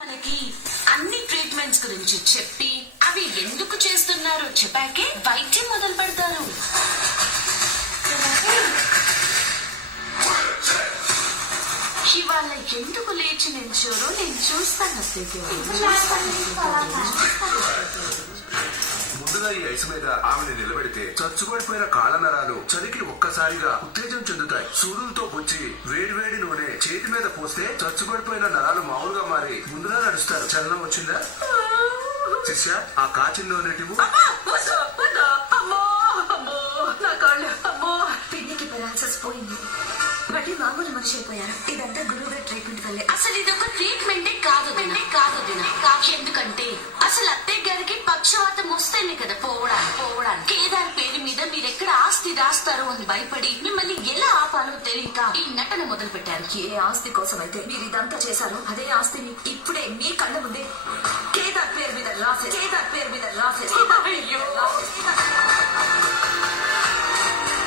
మనకి అన్ని ట్రీట్మెంట్స్ గురించి చెప్పి అవి ఎందుకు చేస్తున్నారో చెప్పాకే వైద్యం మొదలు పెడతారు. ఇవాళ ఎందుకు లేచి నిల్చోరో నేను చూస్తాను. ముందుగా ఈ ఐసు మీద ఆమెను నిలబెడితే చచ్చుబడిపోయిన కాళ్ళ నరాలు చలికి ఒక్కసారిగా ఉత్తేజం చెందుతాయి. సూదులతో పుచ్చి వేడివేడి నూనె చేతి మీద పోస్తే చచ్చుబడిపోయిన నరాలు మామూలుగా మారి ముందుగా నడుస్తారు. చలనం వచ్చిందా శిష్య? ఆ కాచిన నూనె పిన్నికి పెరాలసిస్ పోయింది, మళ్ళీ మామూలు మనిషి అయిపోయారు. ఇదంతా గురువు గారి ట్రీట్మెంట్ వల్లే. అసలు ఇది ఒక ట్రీట్మెంటే కాదు ఎందుకంటే అసలు అత్తయ్య గారికి పక్షవాతం వస్తేనే కదా పోవడానికి. కేదార్ పేరు మీద మీరెక్కడ ఆస్తి రాస్తారో అని భయపడి మిమ్మల్ని ఎలా ఆపాలో తెలియక ఈ నటన మొదలు పెట్టారు. ఏ ఆస్తి కోసం అయితే మీరు ఇదంతా చేశారో అదే ఆస్తిని ఇప్పుడే మీ